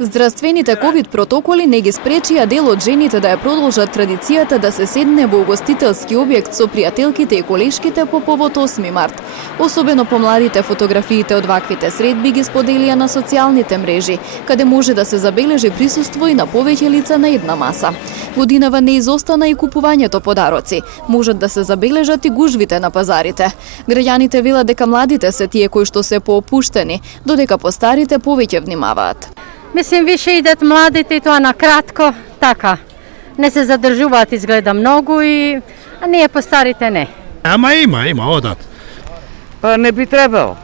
Здравствените ковид протоколи не ги спречија дел од жените да ја продолжат традицијата да се седне во угостителски објект со пријателките и колешките по повод 8 март. Особено помладите фотографиите од ваквите средби ги споделија на социјалните мрежи, каде може да се забележи присуство и на повеќе лица на една маса. Годинава не изостана и купувањето подароци. Можат да се забележат и гужвите на пазарите. Граѓаните велат дека младите се тие кои што се поопуштени, додека постарите повеќе внимаваат. Мислим, више идат младите и тоа на кратко, така. Не се задржуваат изгледа многу а ние постарите не. Ама има одат. Па не би требало.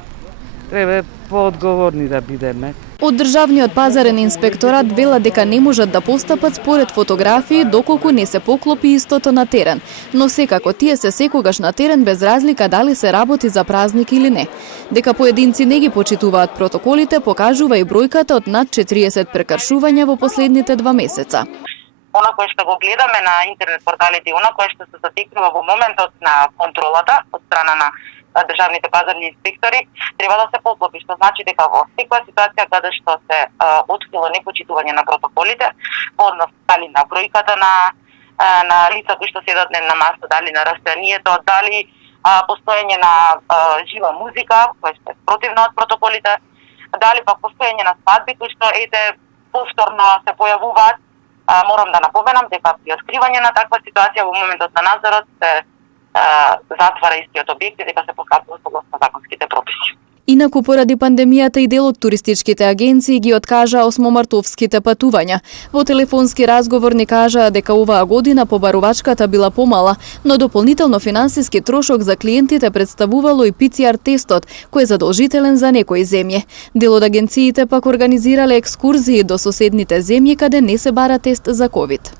Треба поодговорни да бидеме. Од Државниот пазарен инспекторат велат дека не можат да постапат според фотографии доколку не се поклопи истото на терен, но секако тие се секогаш на терен без разлика дали се работи за празник или не. Дека поединци не ги почитуваат протоколите покажува и бројката од над 40 прекршувања во последните 2 месеца. Она кое што го гледаме на интернет порталите и она кое што се затекнува во моментот на контролата од страна на државните пазарни инспектори, треба да се поклопи, што значи дека во секоја ситуација каде што се открило непочитување на протоколите, по однос дали на бројката на лица кои што седат на маса, дали на растојанието, дали постоење на жива музика, која што е противно од протоколите, дали пак постоење на свадби кои што повторно се појавуваат. Морам да напоменам дека при откривање на таква ситуација во моментот на надзорот се затвара истиот објект и дека се постапува согласно законските прописи. Инаку поради пандемијата и дел од туристичките агенции ги откажа осмомартовските патувања. Во телефонски разговор ни кажаа дека оваа година побарувачката била помала, но дополнително финансиски трошок за клиентите представувало и ПЦР тестот, кој е задолжителен за некои земји. Дел од агенциите пак организирале екскурзии до соседните земји каде не се бара тест за ковид.